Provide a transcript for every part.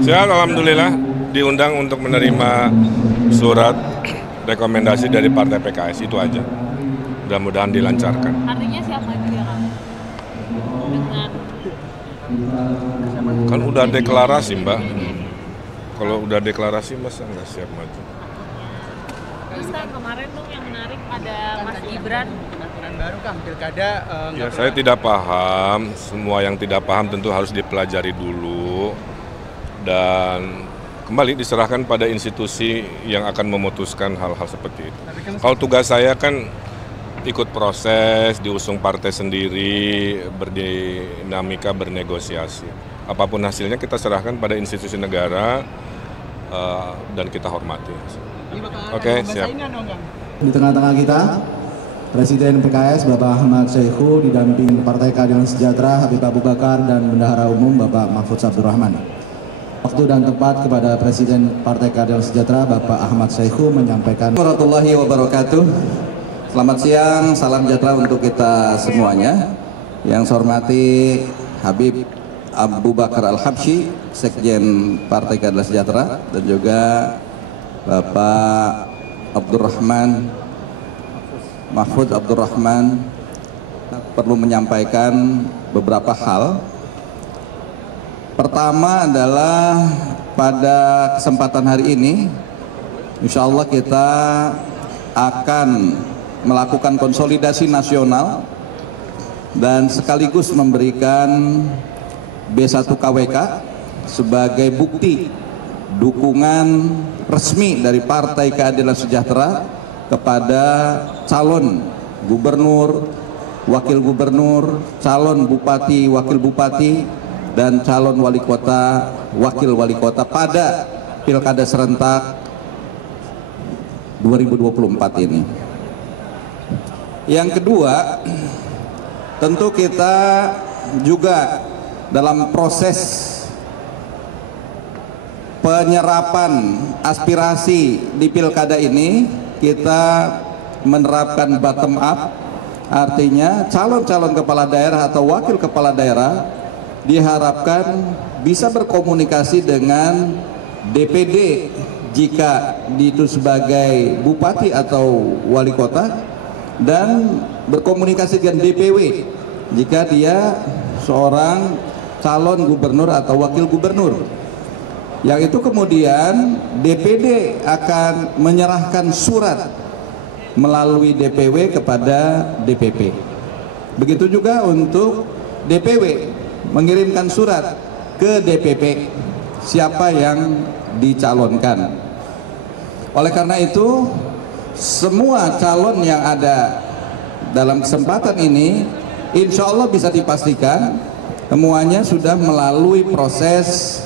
Sehat, alhamdulillah. Diundang untuk menerima surat rekomendasi dari Partai PKS, itu aja. Mudah-mudahan dilancarkan. Artinya siap maju ya Kang? Dengan Kan udah deklarasi, Mbak. Kalau udah deklarasi masa nggak siap maju? terus Kang, kemarin dong yang menarik ada Mas Gibran. Aturan baru Kang, pilkada Ya, saya tidak paham. Semua yang tidak paham tentu harus dipelajari dulu. Dan kembali diserahkan pada institusi yang akan memutuskan hal-hal seperti itu. Kalau tugas saya kan ikut proses, diusung partai sendiri, berdinamika, bernegosiasi. Apapun hasilnya kita serahkan pada institusi negara dan kita hormati. Oke, siap. Di tengah-tengah kita, Presiden PKS Bapak Ahmad Saiku didamping Partai Keadilan Sejahtera Habib Abu Bakar dan Bendahara Umum Bapak Mahfud Abdurrahman. Waktu dan tempat kepada Presiden Partai Keadilan Sejahtera Bapak Ahmad Saiku menyampaikan. Warahmatullahi wabarakatuh. Selamat siang, salam sejahtera untuk kita semuanya. Yang saya hormati Habib Abu Bakar Al-Habsyi, Sekjen Partai Keadilan Sejahtera, dan juga Bapak Abdurrahman Mahfud Abdurrahman, perlu menyampaikan beberapa hal. Pertama adalah pada kesempatan hari ini, insya Allah kita akan melakukan konsolidasi nasional dan sekaligus memberikan B1 KWK sebagai bukti dukungan resmi dari Partai Keadilan Sejahtera kepada calon gubernur, wakil gubernur, calon bupati, wakil bupati, dan calon wali kota, wakil wali kota pada pilkada serentak 2024 ini. Yang kedua, tentu kita juga dalam proses penyerapan aspirasi di pilkada ini, kita menerapkan bottom up, artinya calon-calon kepala daerah atau wakil kepala daerah diharapkan bisa berkomunikasi dengan DPD jika itu sebagai bupati atau wali kota, dan berkomunikasi dengan DPW jika dia seorang calon gubernur atau wakil gubernur. Yang itu kemudian DPD akan menyerahkan surat melalui DPW kepada DPP. Begitu juga untuk DPW mengirimkan surat ke DPP siapa yang dicalonkan. Oleh karena itu, semua calon yang ada dalam kesempatan ini insya Allah bisa dipastikan semuanya sudah melalui proses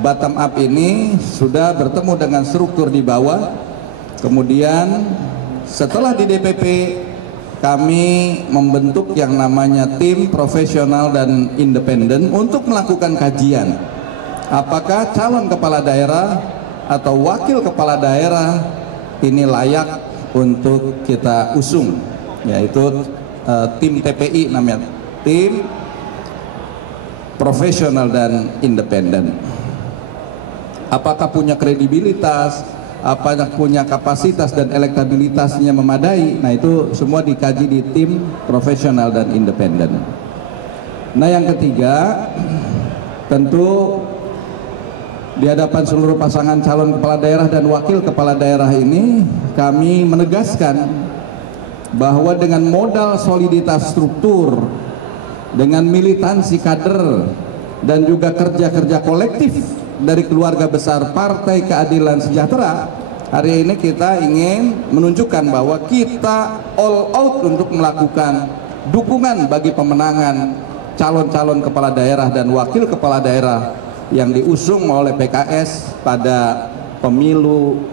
bottom up ini, sudah bertemu dengan struktur di bawah. Kemudian setelah di DPP, kami membentuk yang namanya tim profesional dan independen untuk melakukan kajian apakah calon kepala daerah atau wakil kepala daerah ini layak untuk kita usung, yaitu tim TPI namanya, tim profesional dan independen. Apakah punya kredibilitas, apakah punya kapasitas dan elektabilitasnya memadai. Nah, itu semua dikaji di tim profesional dan independen. Nah, yang ketiga, tentu di hadapan seluruh pasangan calon kepala daerah dan wakil kepala daerah ini, kami menegaskan bahwa dengan modal soliditas struktur, dengan militansi kader, dan juga kerja-kerja kolektif dari keluarga besar Partai Keadilan Sejahtera, hari ini kita ingin menunjukkan bahwa kita all out untuk melakukan dukungan bagi pemenangan calon-calon kepala daerah dan wakil kepala daerah yang diusung oleh PKS pada pemilu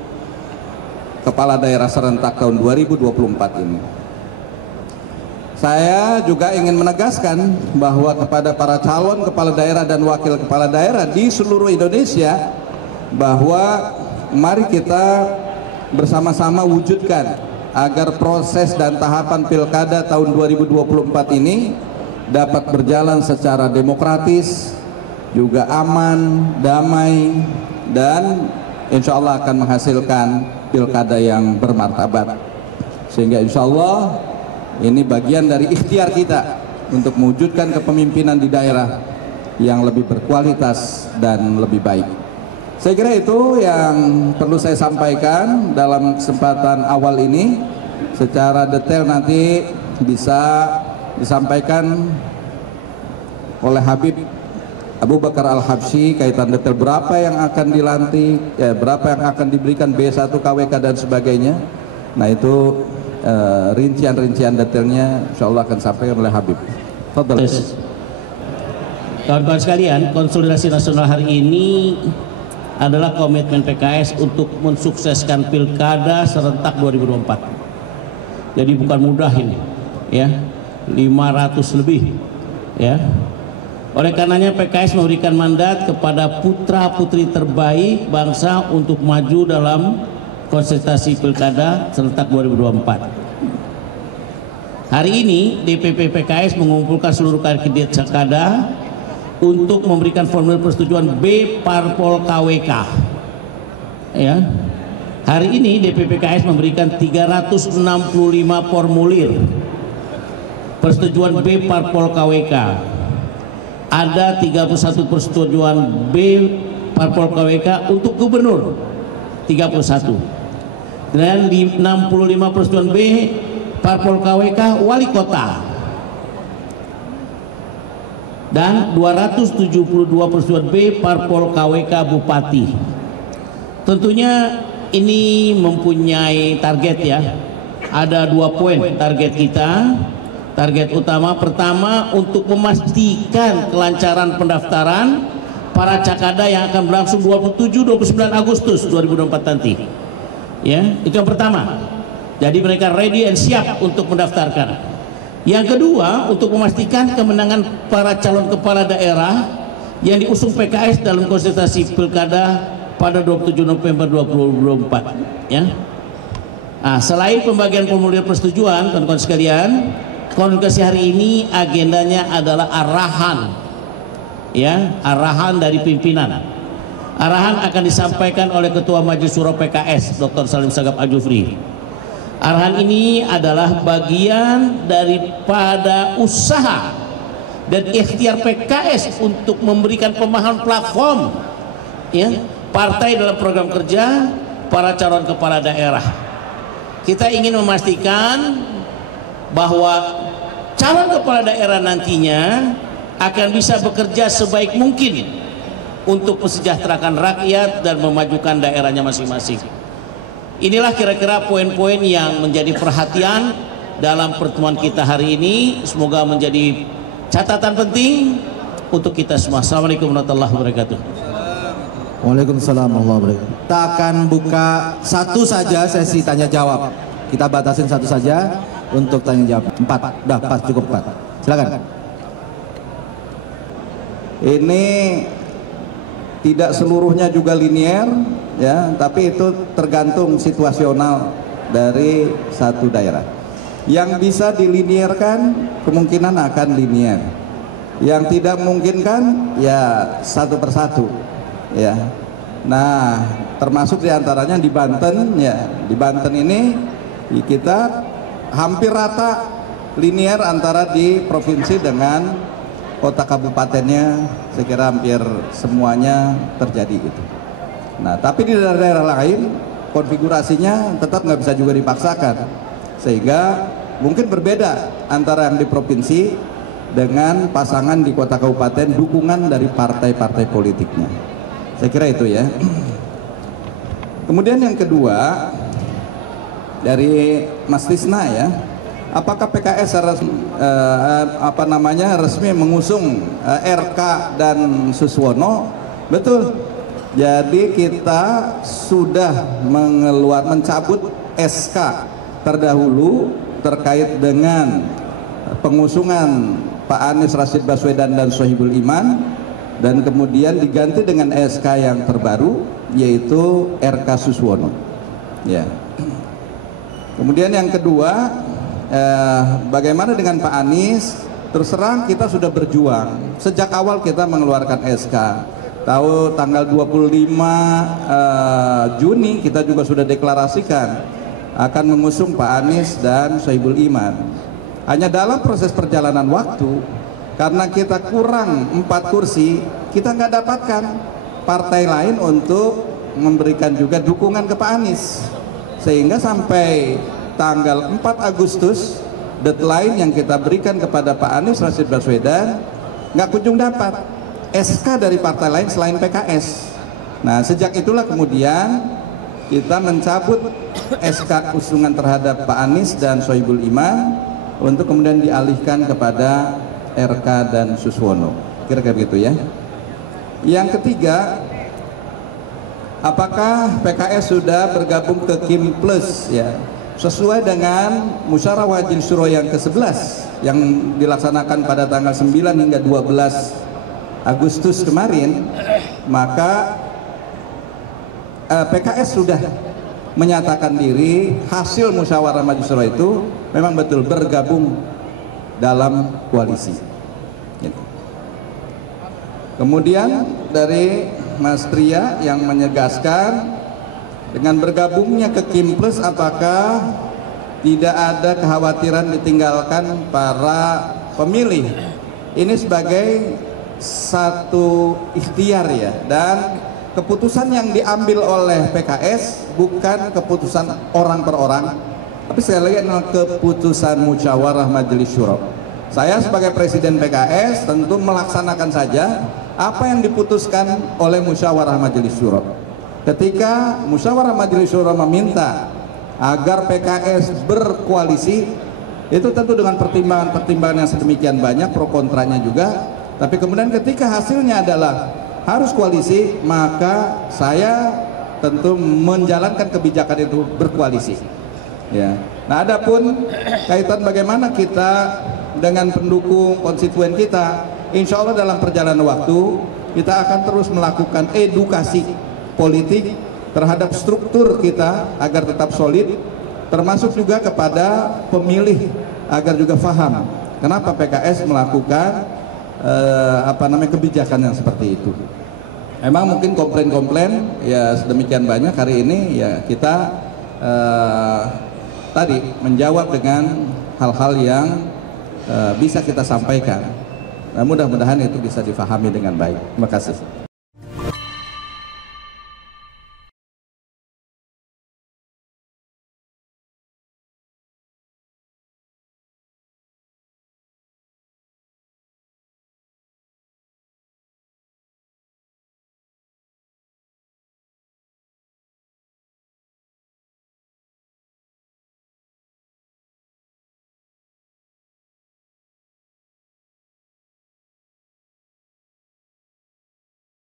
kepala daerah serentak tahun 2024 ini. Saya juga ingin menegaskan bahwa kepada para calon kepala daerah dan wakil kepala daerah di seluruh Indonesia, bahwa mari kita bersama-sama wujudkan agar proses dan tahapan pilkada tahun 2024 ini dapat berjalan secara demokratis, juga aman, damai, dan insya Allah akan menghasilkan pilkada yang bermartabat. Sehingga insya Allah ini bagian dari ikhtiar kita untuk mewujudkan kepemimpinan di daerah yang lebih berkualitas dan lebih baik. Saya kira itu yang perlu saya sampaikan dalam kesempatan awal ini. Secara detail nanti bisa disampaikan oleh Habib Abu Bakar Al-Habsyi, kaitan detail berapa yang akan dilantik, berapa yang akan diberikan B1 KWK dan sebagainya. Nah itu rincian-rincian detailnya insya Allah akan disampaikan oleh Habib. Fadhal. Kawan-kawan sekalian, konsolidasi nasional hari ini adalah komitmen PKS untuk mensukseskan pilkada serentak 2024. Jadi bukan mudah ini, ya, 500 lebih, ya. Oleh karenanya PKS memberikan mandat kepada putra-putri terbaik bangsa untuk maju dalam konsultasi pilkada serentak 2024. Hari ini DPP PKS mengumpulkan seluruh kandidat Jakada untuk memberikan formulir persetujuan B Parpol KWK. Ya. Hari ini DPP PKS memberikan 365 formulir persetujuan B Parpol KWK. Ada 31 persetujuan B Parpol KWK untuk gubernur, 31. Dan 65 persetujuan B Parpol KWK wali kota. Dan 272 persetujuan B Parpol KWK Bupati. Tentunya ini mempunyai target, ya. Ada 2 poin target kita. Target utama pertama untuk memastikan kelancaran pendaftaran para Cakada yang akan berlangsung 27-29 Agustus 2024 nanti. Ya, itu yang pertama. Jadi mereka ready and siap untuk mendaftarkan. Yang kedua, untuk memastikan kemenangan para calon kepala daerah yang diusung PKS dalam konsultasi pilkada pada 27 November 2024. Ya. Nah, selain pembagian formulir persetujuan, teman-teman sekalian, komunikasi hari ini agendanya adalah arahan, ya, arahan dari pimpinan. Arahan akan disampaikan oleh Ketua Majelis Syuro PKS, Dr. Salim Segaf Al-Jufri. Arahan ini adalah bagian daripada usaha dan ikhtiar PKS untuk memberikan pemahaman platform, ya, partai dalam program kerja para calon kepala daerah. Kita ingin memastikan bahwa calon kepala daerah nantinya akan bisa bekerja sebaik mungkin untuk mensejahterakan rakyat dan memajukan daerahnya masing-masing. Inilah kira-kira poin-poin yang menjadi perhatian dalam pertemuan kita hari ini. Semoga menjadi catatan penting untuk kita semua. Assalamualaikum warahmatullahi wabarakatuh. Waalaikumsalam warahmatullahi wabarakatuh. Kita akan buka satu saja sesi tanya jawab. Kita batasin satu saja untuk tanya jawab. 4, udah pas, cukup 4. Silakan. Ini tidak seluruhnya juga linier, ya, tapi itu tergantung situasional dari satu daerah. Yang bisa dilinierkan kemungkinan akan linier. Yang tidak memungkinkan ya satu persatu, ya. Nah, termasuk diantaranya di Banten, ya. Di Banten ini kita hampir rata linier antara di provinsi dengan kota kabupatennya, saya kira hampir semuanya terjadi itu. Nah, tapi di daerah-daerah lain konfigurasinya tetap nggak bisa juga dipaksakan, sehingga mungkin berbeda antara yang di provinsi dengan pasangan di kota kabupaten, dukungan dari partai-partai politiknya. Saya kira itu, ya. Kemudian yang kedua dari Mas Tisna, ya. Apakah PKS resmi mengusung RK dan Suswono? Betul. Jadi kita sudah mencabut SK terdahulu terkait dengan pengusungan Pak Anies Rashid Baswedan dan Sohibul Iman, dan kemudian diganti dengan SK yang terbaru yaitu RK Suswono. Ya. Kemudian yang kedua, bagaimana dengan Pak Anies terus terang kita sudah berjuang sejak awal. Kita mengeluarkan SK tahu tanggal 25 Juni kita juga sudah deklarasikan akan mengusung Pak Anies dan Sohibul Iman. Hanya dalam proses perjalanan waktu, karena kita kurang 4 kursi, kita nggak dapatkan partai lain untuk memberikan juga dukungan ke Pak Anies, sehingga sampai tanggal 4 Agustus deadline yang kita berikan kepada Pak Anies Rashid Baswedan nggak kunjung dapat SK dari partai lain selain PKS. Nah, sejak itulah kemudian kita mencabut SK usungan terhadap Pak Anies dan Sohibul Iman untuk kemudian dialihkan kepada RK dan Suswono. Kira-kira begitu ya. Yang ketiga, apakah PKS sudah bergabung ke Kim Plus ya? Sesuai dengan Musyawarah Majelis Syuro yang ke-11 yang dilaksanakan pada tanggal 9 hingga 12 Agustus kemarin, maka PKS sudah menyatakan diri hasil Musyawarah Majelis Syuro itu memang betul bergabung dalam koalisi. Kemudian dari Mas Tria yang menyegaskan dengan bergabungnya ke Kim Plus, apakah tidak ada kekhawatiran ditinggalkan para pemilih? Ini sebagai satu ikhtiar ya, dan keputusan yang diambil oleh PKS bukan keputusan orang per orang, tapi sekali lagi adalah keputusan Musyawarah Majelis Syuro. Saya sebagai Presiden PKS tentu melaksanakan saja apa yang diputuskan oleh Musyawarah Majelis Syuro. Ketika Musyawarah Majelis Syuro meminta agar PKS berkoalisi, itu tentu dengan pertimbangan-pertimbangan yang sedemikian banyak, pro kontranya juga. Tapi kemudian ketika hasilnya adalah harus koalisi, maka saya tentu menjalankan kebijakan itu berkoalisi. Ya. Nah, adapun kaitan bagaimana kita dengan pendukung konstituen kita, insya Allah dalam perjalanan waktu kita akan terus melakukan edukasi politik terhadap struktur kita agar tetap solid, termasuk juga kepada pemilih agar juga paham kenapa PKS melakukan kebijakan yang seperti itu. Memang mungkin komplain-komplain ya sedemikian banyak hari ini, ya kita tadi menjawab dengan hal-hal yang bisa kita sampaikan. Nah, mudah-mudahan itu bisa difahami dengan baik. Terima kasih.